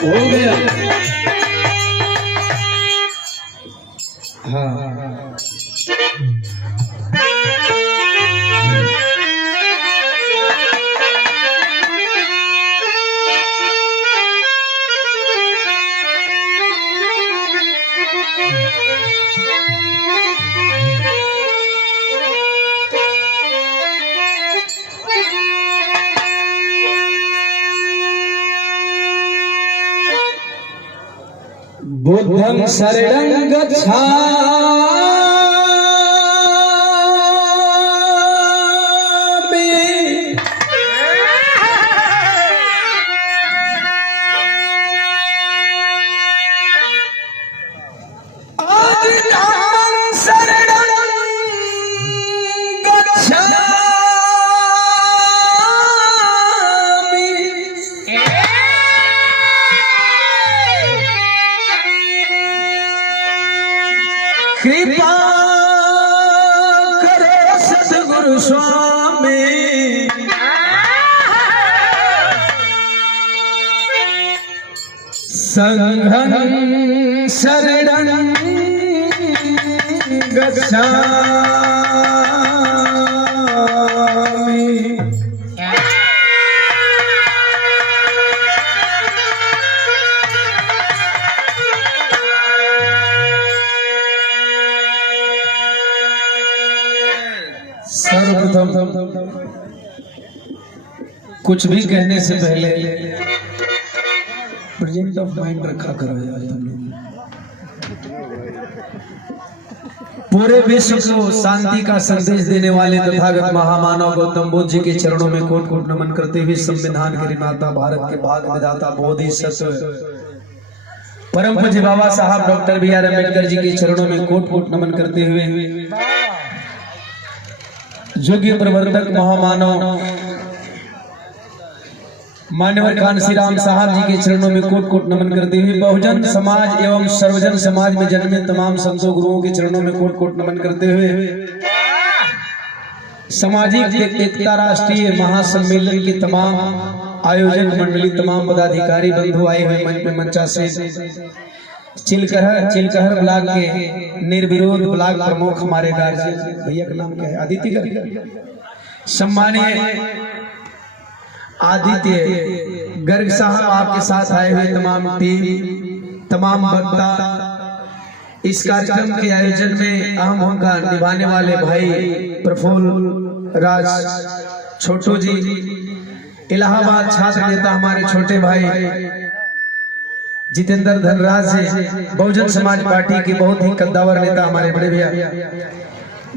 हो गया। हाँ बुद्धं शरणं गच्छामि आदितं शरणं गच्छामि कृपा करो सद्गुरु स्वामी संघं शरणं गच्छामि। सर्वप्रथम कुछ भी कहने से पहले प्रेजेंट ऑफ माइंड रखा करो यार तुम लोग। पूरे विश्व को शांति का संदेश देने वाले तथागत महामानव गौतम बुद्ध जी के चरणों में कोट कोट नमन करते हुए संविधान के निर्माता, भारत के भाग विधाता, बोधिसत्व परम पूज्य बाबा साहब doctor B are Ambedkar ji के चरणों में कोट कोट नमन करते हुए योग्य प्रवर्तक महामानव मान्यवर कान्शी राम साहब जी के चरणों में कोट कोट नमन करते हुए बहुजन समाज एवं सर्वजन समाज में जन्मे तमाम संतों गुरुओं के चरणों में कोट कोट नमन करते हुए सामाजिक एकता राष्ट्रीय महासम्मेलन के तमाम आयोजक मंडली, तमाम पदाधिकारी बंधु आए हुए मंच में मंचा से चिलकहर ब्लॉक के निर्विरोध ब्लॉक प्रमुख हमारे गार्जियन भैया का नाम क्या है, आदित्य गर्ग, सम्मानीय आदित्य गर्ग साहब आपके साथ आए हुए तमाम टीम, तमाम वक्ता, इस कार्यक्रम के आयोजन में अहम भूमिका निभाने वाले भाई प्रफुल्ल राज छोटू जी, इलाहाबाद छात्र नेता हमारे छोटे भाई जितेंद्र धनराज जी, बहुजन समाज पार्टी के बहुत ही कद्दावर नेता हमारे बड़े भैया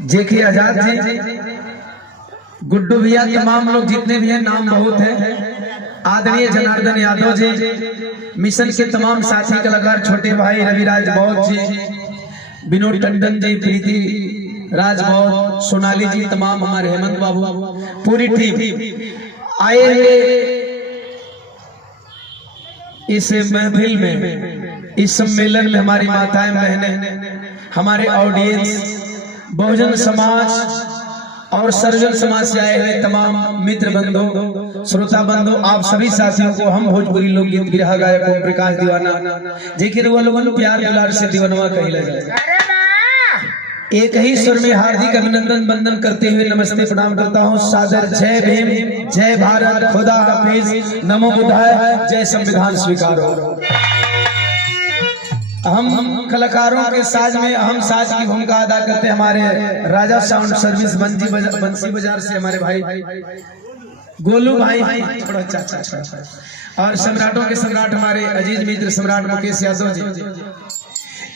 जेके आजाद जी, गुड्डू भैया, तमाम लोग जितने भी हैं नाम बहुत है, आदरणीय जनार्दन यादव जी, मिशन के तमाम साथी कलाकार, छोटे भाई रविराज बौद्ध जी, विनोद टंडन जी, प्रीति राज बौद्ध, सोनाली जी, तमाम हमारे हेमंत बाबू, पूरी टीम आए हुए इस महफिल में, इस सम्मेलन में हमारी माताएं बहनें, हमारे ऑडियंस, बहुजन समाज और सर्वजन समाज से आए हुए तमाम मित्र बंधु, श्रोता बंधु, आप सभी साथियों को हम भोजपुरी लोकगीत गिरहा गायक ओम प्रकाश दीवाना जेके रुआ लोगन प्यार दुलार से दीवानवा कहला जाए, एक ही स्वर में हार्दिक अभिनंदन वंदन करते हुए नमस्ते प्रणाम करता हूँ। सादर जय भीम, जय भारत, खुदा हाफिज, नमो बुद्धाय, जय संविधान स्वीकार हो। हम कलाकारों के साज में अहम साज की भूमिका अदा करते हैं हमारे राजा साउंड सर्विस बंसी बाजार से हमारे भाई गोलू भाई, थोड़ा चाचा, और सम्राटों के सम्राट हमारे अजीज मित्र सम्राट मुकेश यादव जी।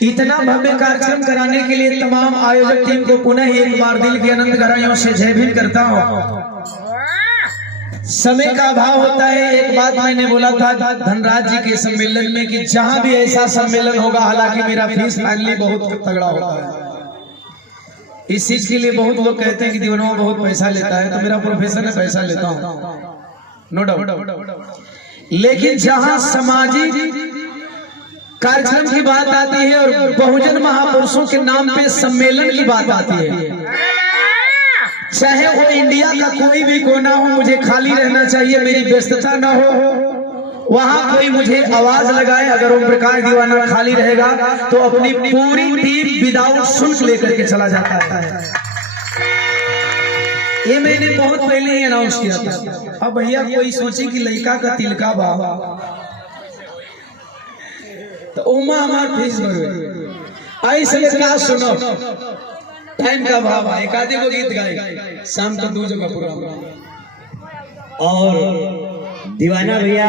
इतना भव्य कार्यक्रम कराने के लिए तमाम आयोजक टीम को पुनः एक बार दिल की अनंत गहराइयों से जय भीम करता हूँ। समय का अभाव होता है, एक बात मैंने बोला था धनराज जी के सम्मेलन में कि जहां भी ऐसा सम्मेलन होगा, हालांकि मेरा फीस फाइनली बहुत तगड़ा होता है, इस चीज के लिए बहुत लोग कहते हैं कि दीवानवा बहुत पैसा लेता है, तो मेरा प्रोफेशन है पैसा लेता हूँ, नो डाउट, लेकिन जहां सामाजिक कार्यक्रम की बात आती है और बहुजन महापुरुषों के नाम पे सम्मेलन की बात आती है, चाहे वो इंडिया का कोई भी कोना हो, मुझे खाली रहना चाहिए, मेरी व्यस्तता ना हो, वहां कोई मुझे आवाज लगाए, अगर ओम प्रकाश दीवाना खाली रहेगा तो अपनी पूरी टीम विदाउट शुल्क लेकर के चला जाता है। ये मैंने बहुत पहले ही अनाउंस किया था। अब भैया कोई सोचे कि लड़का का तिलका बाबा तो उमा हमार फीस भर आई से का सुनो टाइम का भाव है। एक आधे को गीत गाए शाम को 2 जगह पूरा। और दीवाना भैया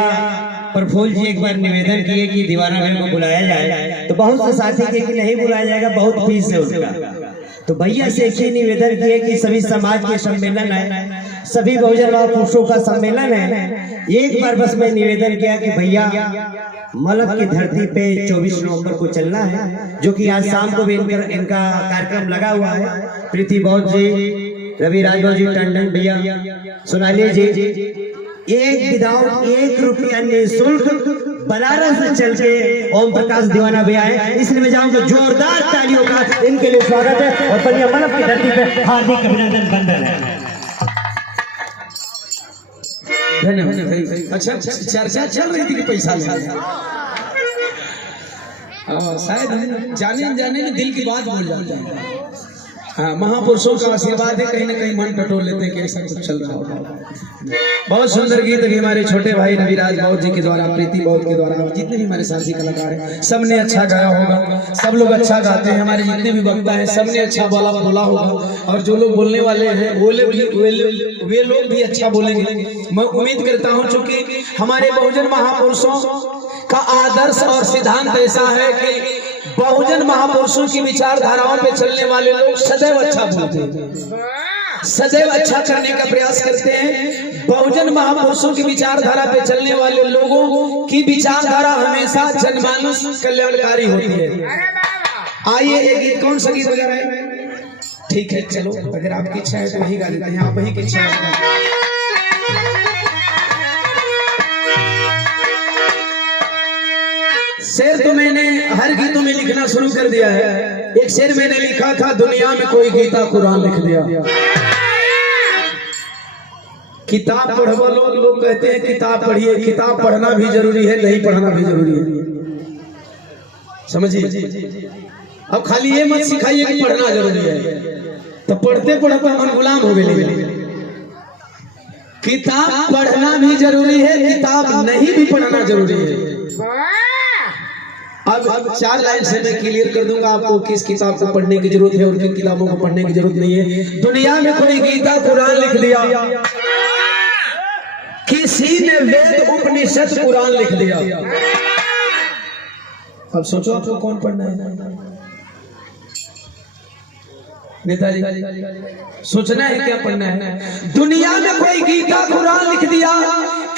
प्रफुल्ल जी एक बार निवेदन किए कि दीवाना भैया को बुलाया जाए, तो बहुत से साथी थे कि नहीं बुलाया जाएगा, बहुत फीस है उसका। तो भैया से एक ही निवेदन किए कि सभी समाज के सम्मेलन है, सभी बहुजन पुरुषों का सम्मेलन है, एक बार बस मैं निवेदन किया कि भैया मलक की धरती पे 24 नवंबर को चलना है, जो कि आज शाम को भी इनका कार्यक्रम लगा हुआ है। प्रीति बौद्ध जी, रवि राजभर जी, टंडन भैया, सोनाली जी, एक विदाउट 1 रुपया निःशुल्क बनारस से चल के ओम प्रकाश दीवाना भैया है। इसलिए मैं जाऊंगा जोरदार तालियों का इनके लिए स्वागत है और बढ़िया मलक की धरती पे हार्दिक अभिनंदन बंधन है। धन्यवाद। अच्छा चर्चा चल रही थी कि पैसा शायद जाने में दिल की बात बोल जाते हैं। हाँ, महापुरुषों का आशीर्वाद है, कहीं ना कहीं मन टटोल लेते हैं कि ऐसा कुछ चल रहा होगा। बहुत सुंदर गीत अभी हमारे छोटे भाई रविराज बौद्ध जी के द्वारा, प्रीति बौद्ध के द्वारा, जितने भी हमारे साथी कलाकार हैं सबने अच्छा गाया होगा। सब लोग अच्छा गाते हैं, हमारे जितने भी वक्ता हैं सबने अच्छा बोला होगा। और जो लोग बोलने वाले हैं वे लोग भी अच्छा बोलेंगे। मैं उम्मीद करता हूँ, चूंकि हमारे बहुजन महापुरुषों का आदर्श और सिद्धांत ऐसा है कि बहुजन महापुरुषों की विचारधाराओं पे चलने वाले लोग सदैव अच्छा बोलते हैं, सदैव अच्छा करने का प्रयास करते हैं। बहुजन महापुरुषों की विचारधारा पे चलने वाले लोगों की विचारधारा हमेशा जनमानस कल्याणकारी होती है। आइए एक गीत, कौन सा गीत वगैरह है? ठीक है, चलो अगर आपकी इच्छा है तो वही गा देते हैं। आप वही की इच्छा है। शेर तो मैंने हर गीतों में लिखना शुरू कर दिया है। एक शेर मैंने लिखा था, दुनिया में कोई गीता कुरान लिख दिया। किताब पढ़ो लोग कहते हैं किताब पढ़िए, किताब पढ़ना भी जरूरी है, नहीं पढ़ना भी जरूरी है, समझिए। अब खाली ये मत सिखाइए कि पढ़ना जरूरी है, तो पढ़ते पढ़ते हम गुलाम हो गए। किताब पढ़ना भी जरूरी है, किताब नहीं भी पढ़ना जरूरी है। अब 4 लाइन से मैं क्लियर कर दूंगा आपको किस किताब को पढ़ने की जरूरत है और किन किताबों को पढ़ने की जरूरत नहीं है। दुनिया में कोई गीता कुरान लिख दिया, किसी ने वेद उपनिषद कुरान लिख दिया। अब सोचो आपको कौन पढ़ना है? नेताजी सोचना है क्या पढ़ना है? दुनिया में कोई गीता कुरान लिख दिया,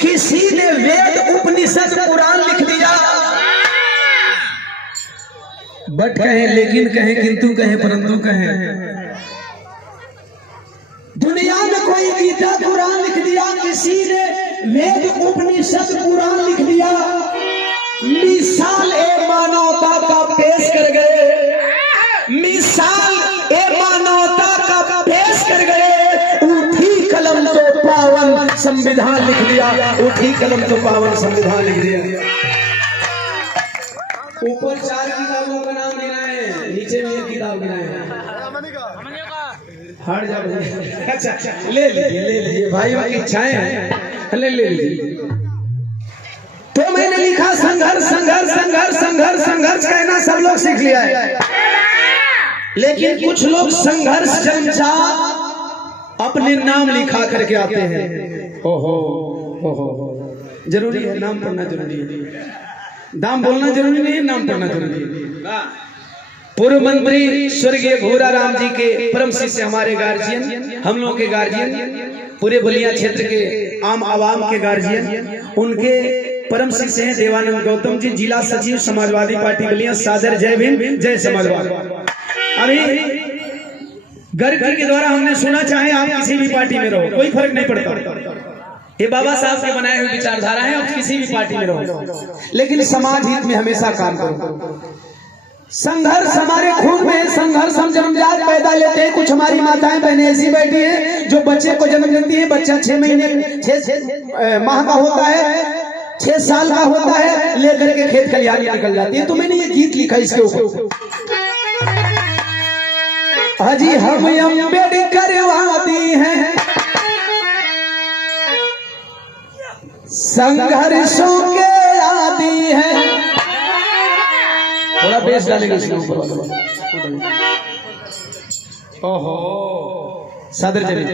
किसी ने वेद उपनिषद कुरान लिख दिया। बट कहें, लेकिन कहें, किंतु कहें, परंतु कहें। दुनिया में कोई गीता कुरान लिख दिया, किसी ने वेद उपनिषद कुरान लिख दिया। मिसाल ए मानवता का पेश कर गए, मिसाल ए मानवता का पेश कर गए। उठी कलम तो पावन संविधान लिख दिया, उठी कलम तो पावन संविधान लिख दिया। ऊपर 4 किताबों का नाम लेना है, नीचे में 1 किताब लेना है। हट जाओ। अच्छा ले लीजिए भाई, की इच्छाएं हैं, ले लीजिए। तो मैंने लिखा संघर्ष संघर्ष संघर्ष संघर्ष संघर्ष कहना सब लोग सीख लिया है, लेकिन कुछ लोग संघर्ष जमचा अपने नाम लिखा करके आते हैं। हो जरूरी है, नाम पढ़ना जरूरी है, नाम बोलना जरूरी नहीं है, नाम पढ़ना जरूरी है। पूर्व मंत्री स्वर्गीय भूरा राम जी के परम शिष्य, हमारे गार्जियन, हम लोग के गार्जियन, पूरे बलिया क्षेत्र के आम आवाम के गार्जियन, उनके परम शिष्य हैं देवानंद गौतम जी, जिला सचिव समाजवादी पार्टी बलिया। सादर जय भीम, जय समाजवाद। अभी गर्ग के द्वारा हमने सुना, चाहे आप किसी भी पार्टी में रहो, कोई फर्क नहीं पड़ता, ये बाबा साहब के बनाए हुए विचारधारा है। आप किसी भी पार्टी में रहो, लेकिन समाज हित में हमेशा काम करो। संघर्ष हमारे खून में है, संघर्ष हम जन्मजात पैदा लेते हैं। कुछ हमारी माताएं बहनें ऐसी बैठी हैं जो बच्चे को जन्म देती है, बच्चा 6 महीने 6 माह का होता है, 6 साल का होता है लेकर के खेत खलिहान निकल जाती है। तो मैंने ये गीत लिखा इसके ऊपर, हाजी हम अम्बेडकरवादी हैं, संघर्षों के आदी हैं। थोड़ा बेस डालेंगे इसके ऊपर। ओहो सादर चलिए।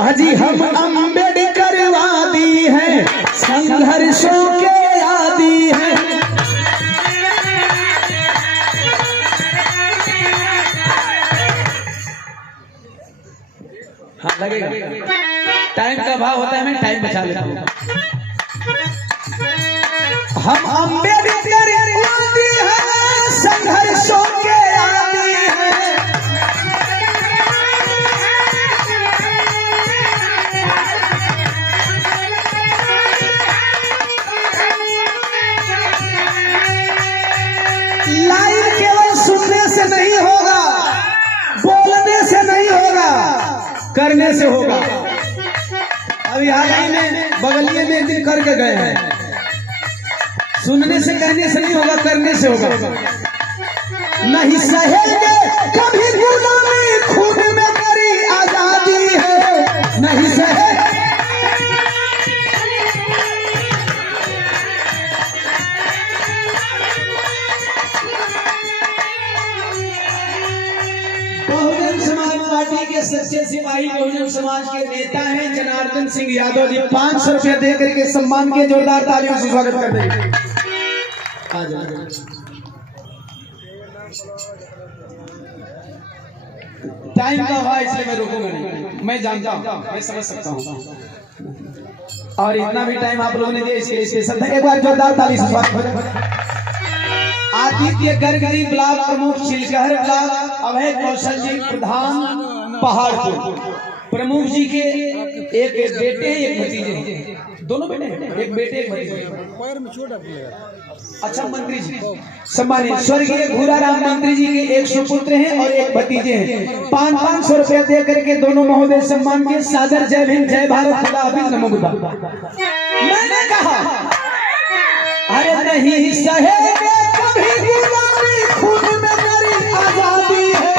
हाजी हम अम्बेडकरवादी हैं, संघर्षों के आदी हैं। हाँ लगेगा, टाइम का भाव होता है, मैं टाइम बचा लेता हूँ। हम अम्बेडकरवादी हैं, संघर्षों के आदी हैं। लाइन केवल सुनने से नहीं होगा, बोलने से नहीं होगा, करने से होगा। अभी हाल ही में बगलिए में एक दिन करके गए हैं। सुनने से कहने से नहीं होगा, करने से होगा। नहीं सहेंगे कभी गुलामी, खून में मेरी आजादी है। नहीं सहे बहुजन समाज पार्टी के सच्चे सिपाही, बहुजन समाज के नेता हैं जनार्दन सिंह यादव जी। 500 रुपया दे करके सम्मान के जोरदार तालियों से स्वागत कर देंगे। टाइम का हुआ इसलिए मैं रोकूंगा नहीं, मैं जानता हूँ, मैं समझ सकता हूँ। और इतना भी टाइम आप लोगों ने दिया इसके स्पेशल था। एक बार जोरदार ताली से स्वागत। आदित्य गरगरी ब्लॉक प्रमुख चिलकहर ब्लॉक, अभय कौशल जी प्रधान पहाड़पुर। प्रमुख जी के एक बेटे एक भतीजे हैं, दोनों बेटे हैं, एक बेटे एक भतीजे। अच्छा मंत्री जी सम्मानित स्वर्गीय घूराराम मंत्री जी के 1 सुपुत्र हैं और एक भतीजे हैं। 500 रुपया दे करके दोनों महोदय सम्मान के सादर जय भीम जय भारत खुदा हाफिज नमो खुदा। मैंने कहा अरे नहीं सहेंगे कभी गुलामी, खून में मेरी आजादी है।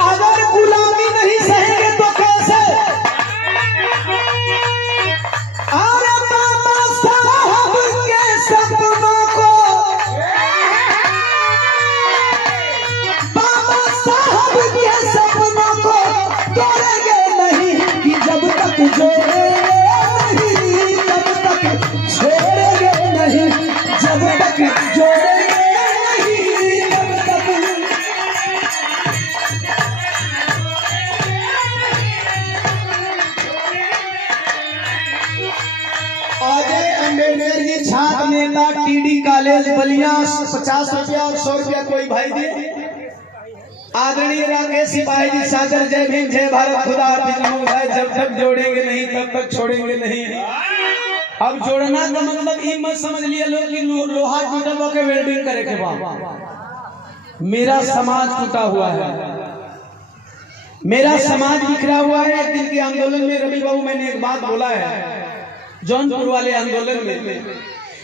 अगर गुलामी नहीं सहेंगे तो कैसे? अरे बाबा साहब के सपनों को, बाबा साहब के सपनों को तोड़ेंगे नहीं कि जब तक जोड़ेंगे नहीं, जब तक छोड़ेंगे नहीं, जब तक जोड़ेंगे नहीं, जब तक। अजय अम्बेडकर जी छात्र नेता टीडी कॉलेज बलिया 50 रुपया और 100 रुपया कोई भाई दिए। आदरणीय राकेश सिपाही जी सादर जय भीम जय भारत खुदा हाफिज नमो खुदा। जब तक जोड़ेंगे नहीं तब तक छोड़ेंगे नहीं। अब जोड़ना का मतलब ये मत समझ लिया लोग कि लोहा टूटल के वेल्डिंग करे के बाद। मेरा समाज टूटा हुआ है, मेरा समाज बिखरा हुआ है। एक दिन के आंदोलन में रवि बाबू मैंने एक बात बोला है जौनपुर वाले आंदोलन में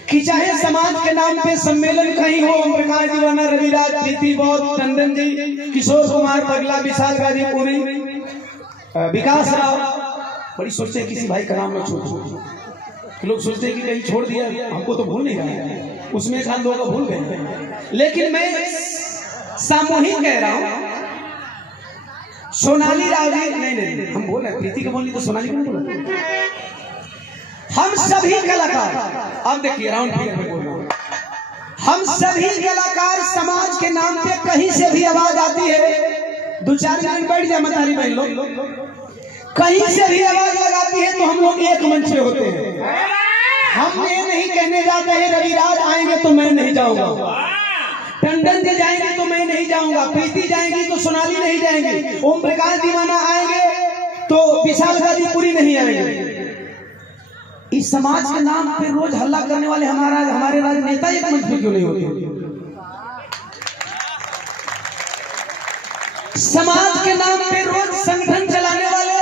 कि चाहे समाज के नाम पे सम्मेलन कहीं हो, ओम प्रकाश दीवाना, रविराज, प्रीति बौद्ध, टंडन जी, किशोर कुमार पगला, विशाल गाजीपुरी, विकास राव, बड़ी सोचते हैं किसी भाई का नाम में छोड़। लोग सोचते हैं कि कहीं छोड़ दिया, हमको तो भूल नहीं रहा, उसमें एक लोगों को भूल गए। लेकिन मैं सामूहिक कह रहा हूँ, सोनाली राव जी नहीं हम बोल रहे, प्रीति को बोली तो सोनाली को नहीं बोला। हम सभी कलाकार, अब देखिए राउंड फिगर में बोल रहा हूं, हम सभी कलाकार समाज के नाम पे कहीं से भी आवाज आती है, 2-4 मिनट बैठ जाए मतारी भाई लोग, कहीं से भी आवाज लगाती है तो हम लोग एक मंच पे होते हैं। हम ये नहीं कहने जाते हैं रविराज आएंगे तो मैं नहीं जाऊंगा, टंडन जी जाएंगे तो मैं नहीं जाऊंगा, प्रीति जाएंगी तो सोनाली नहीं जाएंगे, ओम प्रकाश दीवाना आएंगे तो विशाल गाजीपुरी नहीं आएंगे। इस समाज के नाम पे रोज हल्ला करने वाले हमारे राजनेता एक मंच पे क्यों नहीं होते? समाज के नाम पे रोज संगठन चलाने वाले,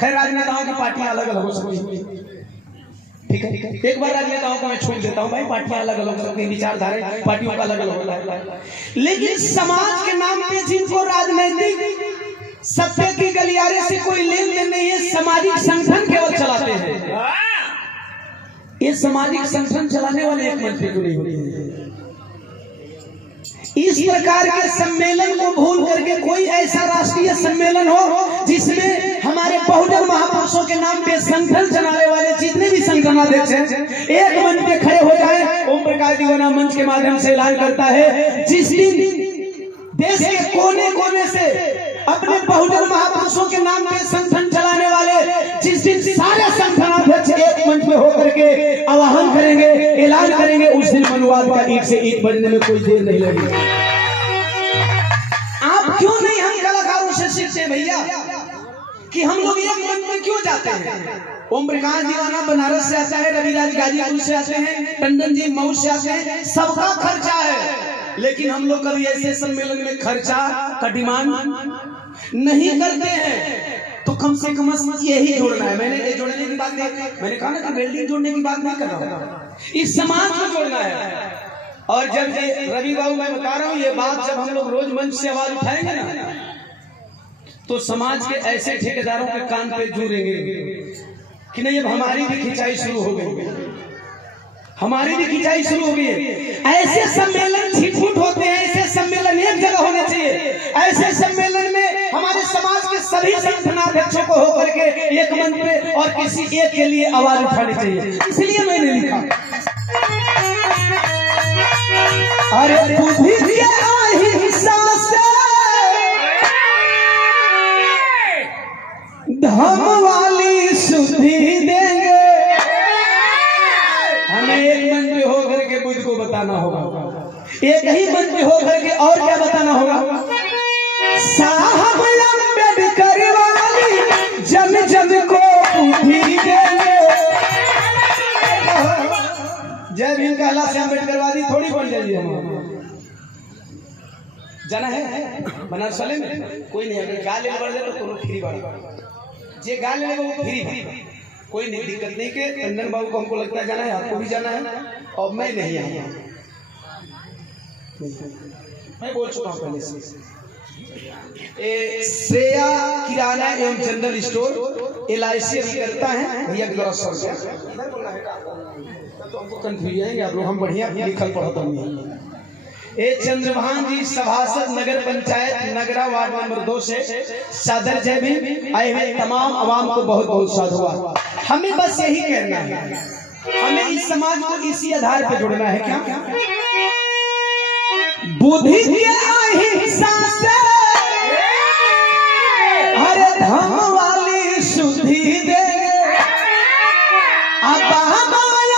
खैर राजनेताओं की पार्टियां अलग अलग हो सकती है, ठीक है, एक बार राजनेताओं को मैं छूट देता हूँ भाई, पार्टियां अलग अलग हो सकती है, विचारधारा पार्टियों का अलग अलग होता है, लेकिन समाज के नाम पे जिनको राजनीतिक सत्य की गलियारे से कोई लेन देन नहीं है, सामाजिक संगठन केवल चलाते हैं, ये सामाजिक संगठन चलाने वाले एक मंच पे क्यों नहीं होते हैं? इस प्रकार के सम्मेलन को भूल करके कोई ऐसा राष्ट्रीय सम्मेलन हो जिसमें हमारे बहुजन महापुरुषों के नाम पे संगठन चलाने वाले जितने भी संगठनाध्यक्ष हैं एक मंच पे खड़े हो जाए। ओम प्रकाश दीवाना मंच के माध्यम से ऐलान करता है, जिस दिन देश के कोने कोने से अपने बहुजन महापुरुषों के नाम पे संगठन चलाने वाले, जिस दिन सारे संगठनाध्यक्ष एक मंच में होकर के आह्वान करेंगे, ऐलान करेंगे, उस दिन मनुवाद का ईंट से ईंट बजने में कोई देर नहीं लगेगी। आप क्यों नहीं हम कलाकारों से सीखते भैया कि हम लोग एक मंच में क्यों जाते हैं? ओम प्रकाश दीवाना बनारस से आता है, रविराज गाजीपुर से आते हैं, टंडन जी मऊ से आते हैं, सबका खर्चा है, लेकिन हम लोग कभी ऐसे सम्मेलन में खर्चा का डिमांड नहीं करते हैं। तो कम से कम यही जोड़ना है। मैंने ये जोड़ने की बात नहीं, मैंने कहा ना कि बिल्डिंग जोड़ने की बात नहीं कर रहा हूँ, इस समाज को जोड़ना है। और जब ये रवि बाबू मैं बता रहा हूँ ये बात, जब हम लोग रोज मंच से आवाज उठाएंगे ना तो समाज के ऐसे ठेकेदारों के कान पे जुड़ेंगे कि नहीं अब हमारी भी खिंचाई शुरू हो गई, हमारी भी खिंचाई शुरू हो गई है। ऐसे सम्मेलन छिटपुट होते हैं, ऐसे सम्मेलन एक जगह होने चाहिए, ऐसे सम्मेलन में हमारे समाज के सभी संगठनाध्यक्षों को होकर के एक मंच पे और किसी एक के लिए आवाज उठानी चाहिए। इसलिए मैंने लिखा, अरे बुद्धि के अहिंसा से धर्म वाली शुद्धि देंगे। हमें एक मंच पे होकर के बुद्ध को बताना होगा, एक ही मंच पे होकर के और क्या बताना होगा? साहब अम्बेडकर वाली जन जन को बुद्धि देंगे। जय भीम कहला से अम्बेडकरवादी थोड़ी बन जाइए। हम जाना है बनारस वाले में कोई नहीं, अगर गाल बढ़ जाए तो फ्री बढ़, जे गाल लेगा वो फ्री, कोई नहीं, दिक्कत नहीं के टंडन बाबू को हमको लगता है जाना है, आपको भी जाना है, और मैं नहीं आया, मैं बोल चुका हूँ पहले से। श्रेया किराना एवं जनरल स्टोर LIC अभी करता है भैया के द्वारा सर से, तो हमको कंफ्यूज है आप लोग, हम बढ़िया लिखल पढ़ता हूँ। चंद्रभान जी सभासद नगर पंचायत नगरा वार्ड नंबर 2 से सादर जय भीम। आए हुए तमाम आवाम को बहुत बहुत साधुवाद। हमें बस यही कहना है, हमें इस समाज को इसी आधार पर जोड़ना है। क्या बुद्धि के अहिंसा से हरे धर्म वाली शुद्धि देंगे।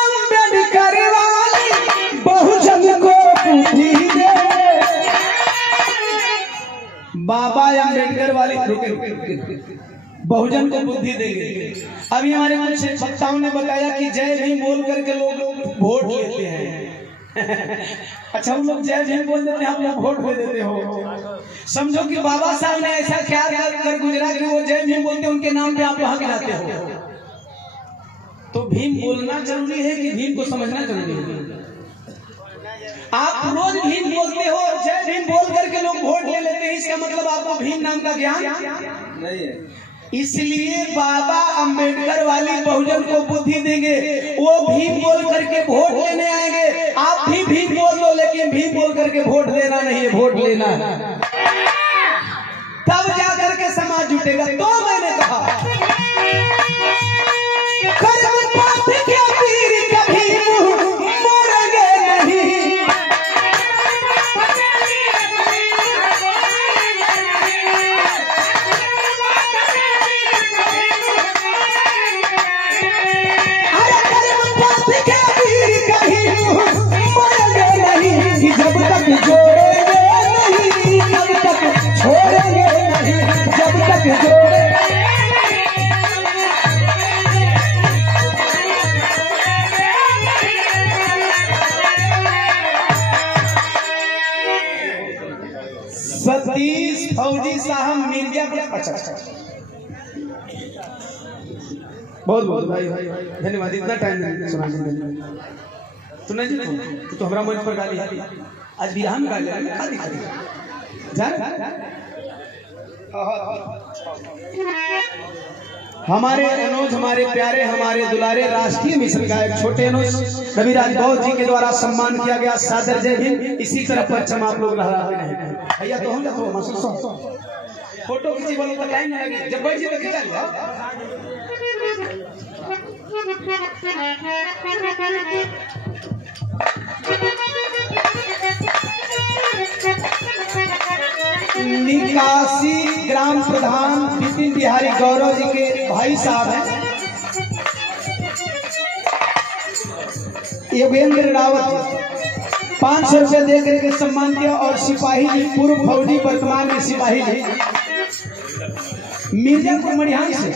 अम्बेडकर वाली बहुजन को बुद्धि देंगे। बाबा अम्बेडकर वाली बहुजन को बुद्धि देंगे। अभी हमारे कुछ वक्ताओं ने बताया कि जय भीम बोल करके लोग वोट लेते हैं। अच्छा, हम लोग जय भीम बोल देते हैं, आप लोग वोट दे देते हो। समझो कि बाबा साहब ने ऐसा ख्याल कर गुजरा कि वो जय भीम बोलते, उनके नाम पे आप वहां गिराते हो। तो भीम बोलना जरूरी है कि भीम को समझना जरूरी है? आप रोज भीम बोलते हो, जय भीम बोल करके लोग वोट ले लेते हैं, इसका मतलब आपको भीम नाम का ज्ञान नहीं है। इसलिए बाबा अंबेडकर वाली बहुजन को बुद्धि देंगे, वो भीम बोल करके वोट लेने आएंगे। आप भी भीम बोल लो, लेकिन भीम बोल करके वोट देना नहीं है, वोट लेना है, तब जाकर के समाज जुटेगा। तो मैंने कहा बहुत बहुत भाई धन्यवाद, इतना टाइम सुनाने के लिए। सुना जी तो हमारा मंच पर गाली आज बिहार में गाली खाली खाली जा हमारे अनुज, हमारे प्यारे, हमारे दुलारे राष्ट्रीय मिशन गायक छोटे अनुज रविराज गौर जी के द्वारा सम्मान किया गया। सादर जय हिंद। इसी तरह परचम आप लोग लहराते रहें। भैया तो होंगे तो फोटो किसी बोलो तो टाइम नहीं लगी, जब बैठ जी तो खिंचा लिया। निकासी ग्राम प्रधान विपिन बिहारी गौरव जी के भाई साहब हैं योगेंद्र रावत जी, 500 रुपये दे करके सम्मान किया। और सिपाही जी, पूर्व फौजी, वर्तमान में सिपाही जी, मिर्जापुर मणिहान से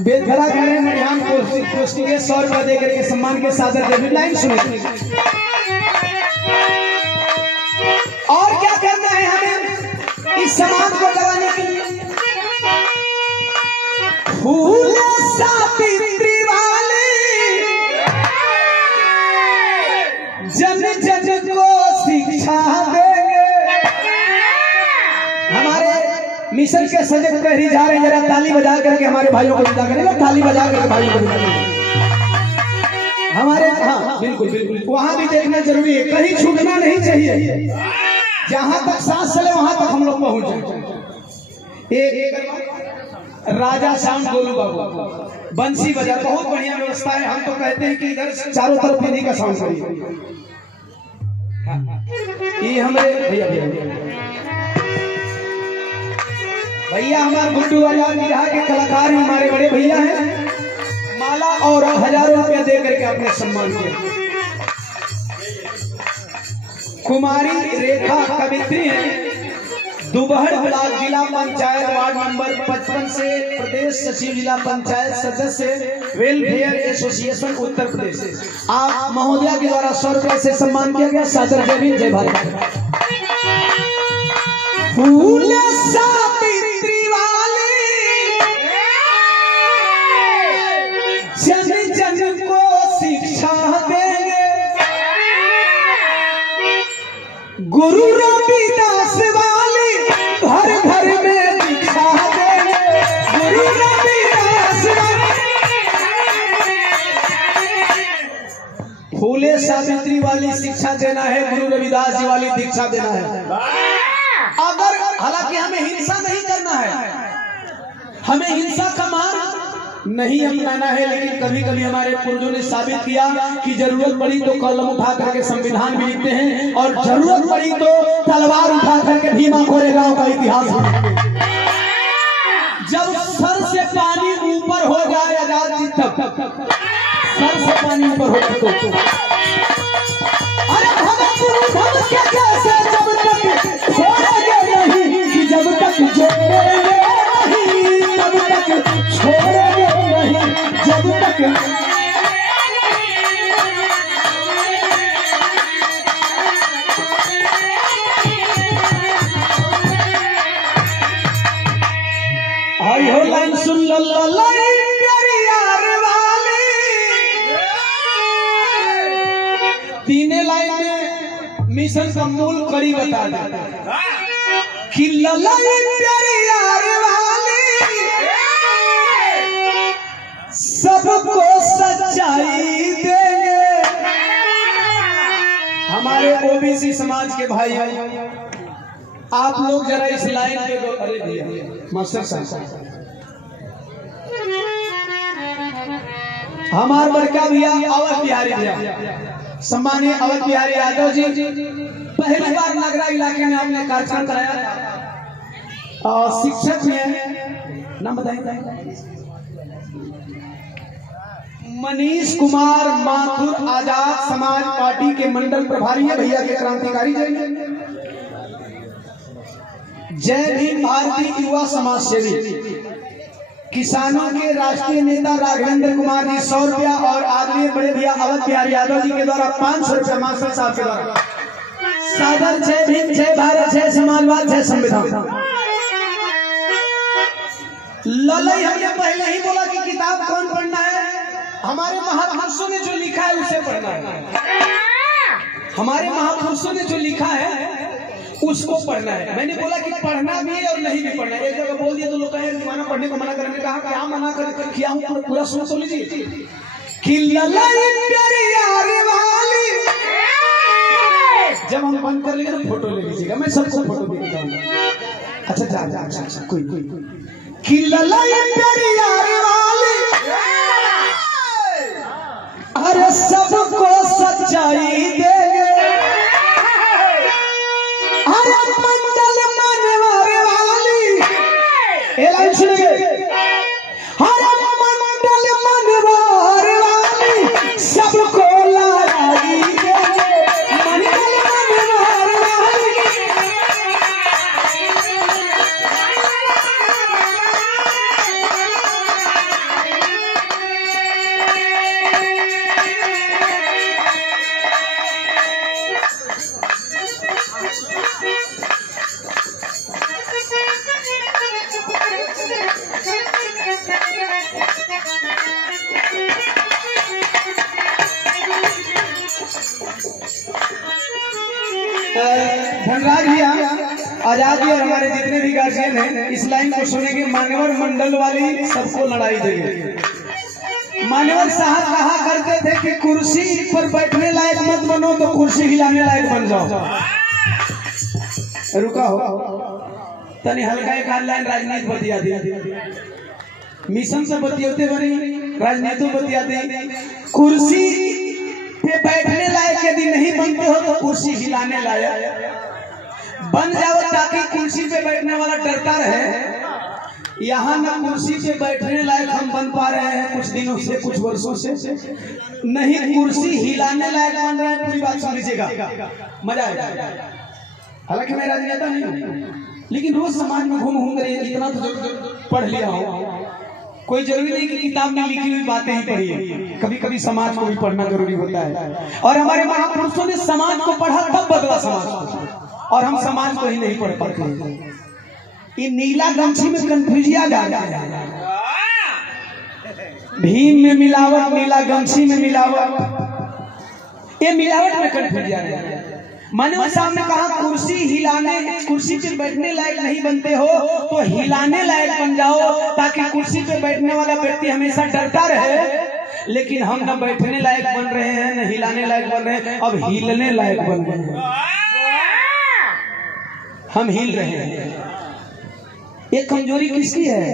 बेदखला करे मणिहान पोस्टिंग 100 रुपये दे करके सम्मान के सादर डेविड लाइन सुने। और क्या करना है हमें इस समाज को दबाने के लिए? फूल सावित्री वाले जन जन को शिक्षा देंगे। हमारे मिशन के सजग प्रहरी जा रहे हैं, जरा ताली बजा करके हमारे भाइयों को विदा करेंगे। ताली बजा करके भाइयों को विदा करेंगे हमारे। हाँ बिल्कुल बिल्कुल, वहां भी देखना जरूरी है, कहीं छूटना नहीं चाहिए। जहां तक सांस चले वहां तक हम लोग पहुंच जाए। एक राजा श्याम गोलू बाबू बंसी बजा, बहुत बढ़िया व्यवस्था है। हम तो कहते हैं कि इधर चारों तरफ इन्हीं का साउंड करिए। ये हमारे भैया हमारे गुड्डू आजाद बिहार के कलाकार हैं, हमारे बड़े भैया हैं। माला और हजारों रुपया दे करके अपने सम्मान किया। कुमारी रेखा कवित्री है, दुबहर ब्लॉक जिला पंचायत वार्ड नंबर 55 से प्रदेश सचिव जिला पंचायत सदस्य वेलफेयर एसोसिएशन उत्तर प्रदेश। आप महोदया के द्वारा 100 रुपये से सम्मान किया गया। सादर जय हिंद, जय भारत। फूल सावित्री वाले जन जन को शिक्षा देंगे। गुरु रविदास वाले घर घर में दीक्षा देंगे। गुरु रविदास वाले फूले सावित्री वाली शिक्षा देना है, गुरु रविदास जी वाली दीक्षा देना है। अगर हालांकि हमें हिंसा नहीं करना है, हमें हिंसा का मार्ग नहीं अपनाना है, लेकिन कभी कभी हमारे पूर्वजों ने साबित किया कि जरूरत पड़ी तो कलम उठा करके संविधान भी लिखते हैं, और जरूरत पड़ी तो तलवार उठा करके भीमा कोरेगांव का इतिहास भी। जब सर से पानी ऊपर हो जाए आजाद जी तक, सर से पानी ऊपर हो तो अरे भगत के कैसे जब तक छोड़ेंगे नहीं, कि जब तक जोड़ेंगे नहीं, तब तक छोड़ेंगे नहीं, जब तक आई हो लाइन सुन लो प्यारी यार वाली। तीने लाइन में मिशन का मूल कड़ी बता दे कि ललाई प्यारी यार वाली सबको सच्चाई देंगे। हमारे ओबीसी समाज के भाई आप लोग जरा इस लाइन पे अरे भैया मास्टर साहब, हमारे बड़का भैया अवध बिहारी भैया, सम्मानीय अवध बिहारी यादव जी पहली बार नगरा इलाके में आपने कार्यक्रम कराया। शिक्षक में नाम बताएंगे? मनीष कुमार माथुर आजाद समाज पार्टी के मंडल प्रभारी है भैया के क्रांतिकारी जय जय भीम भारतीय युवा समाज सेवी। किसानों के राष्ट्रीय नेता राघवेंद्र कुमार जी 100 रुपया, और आदरणीय बड़े भैया अवध बिहारी यादव जी के द्वारा 500 रुपया मास्टर साहब के द्वारा। सादर जय भीम, जय भारत, जय समाजवाद, जय संविधान। ललई हमने पहले ही बोला कि किताब कौन पढ़ना है, हमारे महापुरुषों ने जो लिखा है उसे पढ़ना है। हमारे महापुरुषों ने जो लिखा है उसको पढ़ना है। मैंने बोला कि पढ़ना भी है और नहीं भी पढ़ना है। एक जगह बोल दिया तो लोग कहे माना पढ़ने को मना करने, कहा क्या मना कर किया हूँ, पूरा सुन तो लीजिए कि ललई प्यारी यार वाली, जब हम बंद कर लेंगे तो फोटो ले लीजिएगा, मैं सबको फोटो देखता हूँ। अच्छा जा जा अच्छा कोई कि ललई प्यारी यार वाली, अरे सबको सच्चाई देंगे, अरे मंडल मनवारे वाली, ये लाइन सुनेंगे, अरे मंडल मनवारे वाली, सबको लड़ाई देंगे, मंडल मनवारे वाली। धनराज भैया आजादी और हमारे जितने भी गार्जियन हैं इस लाइन को सुनेंगे, मान्यवर मंडल वाली सबको लड़ाई देंगे। मान्यवर साहब कहा करते थे कि कुर्सी पर बैठने लायक मत बनो तो कुर्सी हिलाने लायक बन जाओ। रुका हो तनी हल्का एक हाथ लाइन राजनीति बतिया दी, मिशन से बतियाते बनी राजनीति बतियाते, कुर्सी पे बैठने लायक यदि नहीं बनते हो तो कुर्सी हिलाने लायक बन जाओ, ताकि कुर्सी पे बैठने वाला डरता रहे। यहाँ ना कुर्सी पे बैठने लायक हम बन पा रहे हैं कुछ दिनों से, कुछ वर्षों से, नहीं कुर्सी हिलाने लायक बन रहे हैं। पूरी बात सुन लीजिएगा, मजा आएगा। हालांकि मैं राजनेता नहीं हूँ, लेकिन रोज समाज में घूम घूम कर इतना तो पढ़ लिया हो, कोई जरूरी नहीं कि किताब में लिखी हुई बातें ही पढ़िए, कभी कभी समाज को भी पढ़ना जरूरी होता है। और हमारे महापुरुषों ने समाज को पढ़ा तब बदला समाज को, और हम समाज को ही नहीं पढ़ पाते। ये नीला गमछी में कंफ्यूजिया जा रहा है, भीम में मिलावट, नीला गमछी में मिलावट, ये मिलावट में कंफ्यूजिया है। मानव साहब ने कहा कुर्सी हिलाने, कुर्सी पे बैठने लायक नहीं बनते हो तो हिलाने लायक बन जाओ, ताकि कुर्सी पे बैठने वाला व्यक्ति हमेशा डरता रहे। लेकिन हम न बैठने लायक बन रहे हैं न हिलाने लायक बन रहे हैं, अब हिलने लायक बन गए हैं, हम हिल रहे हैं। ये कमजोरी किसकी है?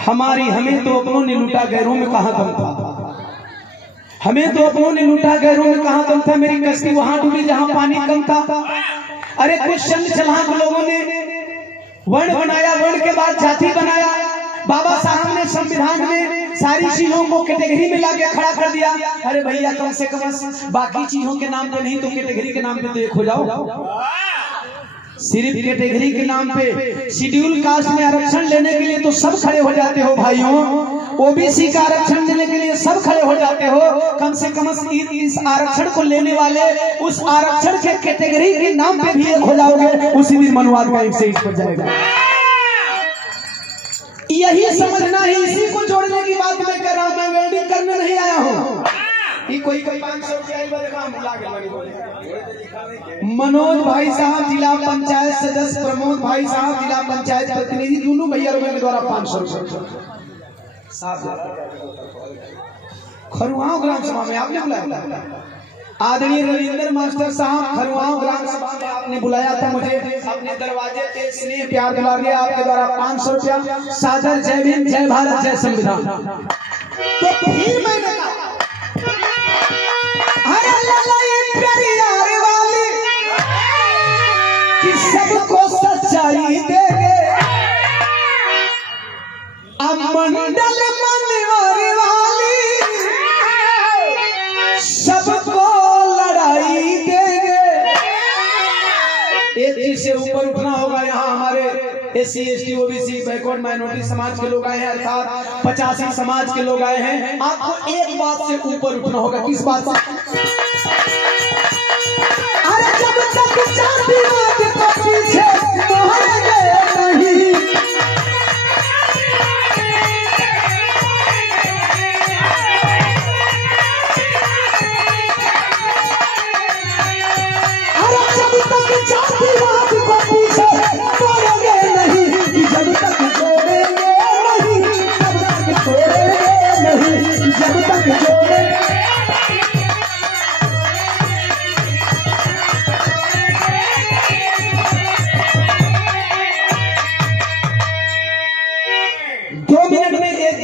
हमारी। हमें तो अपनों ने लूटा, गैरों में कहाँ दम था, हमें तो अपनों ने लूटा, गैरों में कहाँ दम था। मेरी कश्ती वहां डूबी जहां पानी कम था। अरे कुछ चंद चलाक लोगों ने वर्ण बनाया, वर्ण के बाद जाति बनाया। बाबा साहब ने संविधान में सारी चीजों को कैटेगरी में लाके खड़ा कर दिया। अरे भैया कम से कम बाकी चीजों के नाम पे नहीं तो कैटेगरी के नाम पे तो एक हो जाओ। सिर्फ कैटेगरी के नाम पे शेड्यूल कास्ट में आरक्षण लेने के लिए तो सब खड़े हो जाते हो भाइयों, ओबीसी का आरक्षण लेने के लिए सब खड़े हो जाते हो। कम से कम इस आरक्षण को लेने वाले उस आरक्षण के कैटेगरी के नाम पे भी एक हो जाओगे, उसी दिन मनुवाद का एक से एक बन जाएगा। यही समझना है, इसी को जोड़ने की बात मैं कर रहा हूँ। मैं वेल्डिंग करने नहीं आया हूँ। कोई 500 मनोज भाई साहब जिला पंचायत सदस्य, प्रमोद भाई साहब जिला पंचायत प्रतिनिधि, दोनों भैया लोगों के द्वारा 500 खरुआव ग्राम सभा में आपने बुलाया। आदरणीय रविंद्र मास्टर साहब खरुआव ग्राम सभा में आपने बुलाया था मुझे, अपने दरवाजे पे स्नेह प्यार दुलार दिया। आपके द्वारा 500 रुपया। सादर जय भीम, जय भारत, जय संविधान। तो फिर मैंने कहा कि सबको सच्चाई देंगे, अब मंडल मनवारे वाली सबको लड़ाई देंगे। एक चीज से ऊपर उठना होगा। यहाँ हमारे SC ST OBC backward minority समाज के लोग आए हैं, अर्थात 85 समाज के लोग आए हैं। आपको एक बात से ऊपर उठना होगा। किस बात से? अरे जब तक जातिवाद को पीछे मोहर गए नहीं,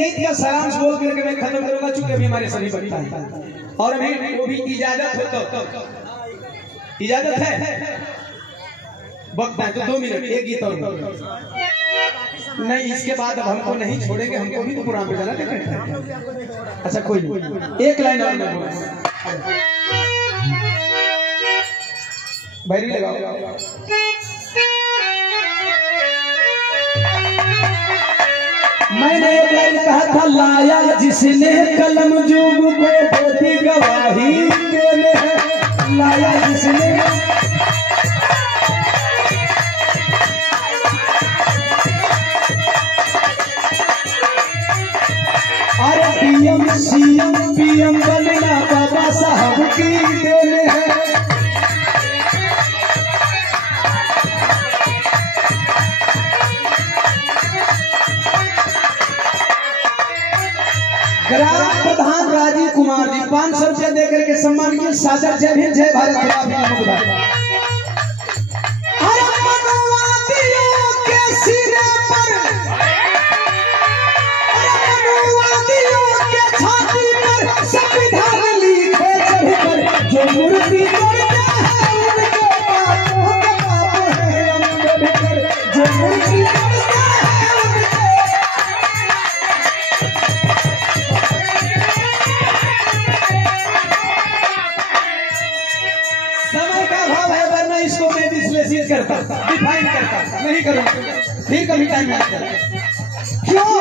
गीत का सारांश बोल करके मैं खत्म करूंगा, चूंकि अभी हमारे सभी बनता है और अभी वो भी इजाजत हो तो इजाजत है, वक्त है तो 2 मिनट एक गीत और नहीं, इसके बाद अब हमको नहीं छोड़ेंगे, हमको भी तो प्रोग्राम पे जाना है। अच्छा कोई नहीं, एक लाइन और मैं बोलूं, बैरी लगाओ। मैंने एक लाइन कहा था, लाया जिसने कलम जुग को बेटी गवाही देने है, लाया जिसने अरे पीएम सीएम पीएम बनना बाबा साहब की देने है। ग्राम प्रधान राजीव कुमार जी 500 रुपया देकर के सम्मान किए। सादर जय भीम, जय भारत। अरे मनुवादियों के सिरे पर, अरे मनुवादियों के छाती पर संविधान लिखे चढ़कर, जो मूर्ति करते हैं उनके बापों के बाप हैं अम्बेडकर, जो मूर्ति करते हैं इसको मैं विश्लेषित करता, डिफाइन करता नहीं करूंगा, फिर कभी टाइम आता। क्यों?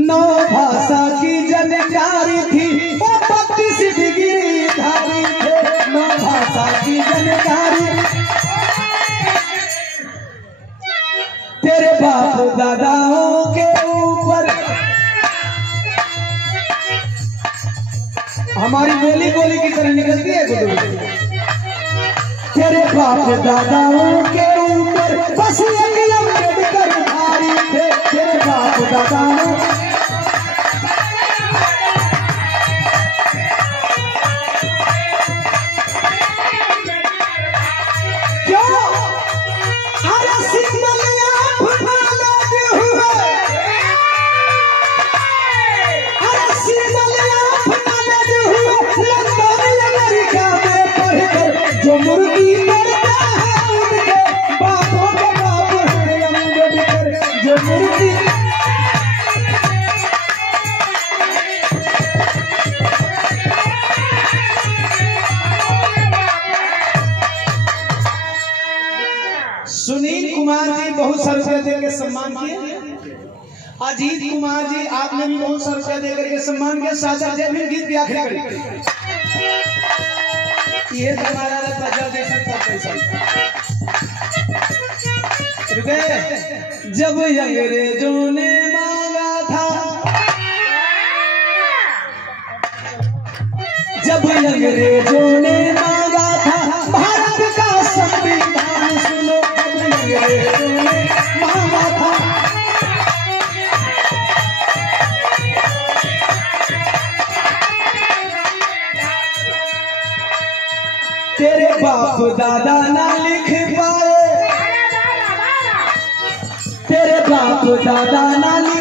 9 भाषा की जानकारी थी, वो 32 डिग्री धारी थे। 9 भाषा की जानकारी तेरे बाप दादाओं के ऊपर, हमारी बोली बोली की तरह निकलती है गुरु। तेरे बाप दादाओं के ऊपर बस एक अम्बेडकर भारी थे, तेरे बाप दादाओं। क्यों? अरे सिंबलिया फुलाने हुए, अरे सिंबलिया फुलाने हुए लंदन अमेरिका में पढ़कर, जो मुर्गी करता है उनके बापों के बाप हैं अम्बेडकर, जो मुर्गी। सुनील कुमार जी बहुत सारे रुपया दे के सम्मान किए। अजीत कुमार जी आपने भी बहुत सारे रुपया दे करके सम्मान किया। सादर जय भीम गीत की आखिरी कड़ी ये हमारा बजा दे सकता पैसा। जब अंग्रेजों ने मांगा था, जब अंग्रेजों ने मांगा था भारत का संविधान, सुनो जब अंग्रेजों ने मांगा था, तेरे बाप दादा ना लिख पाए, तेरे बाप दादा ना लिख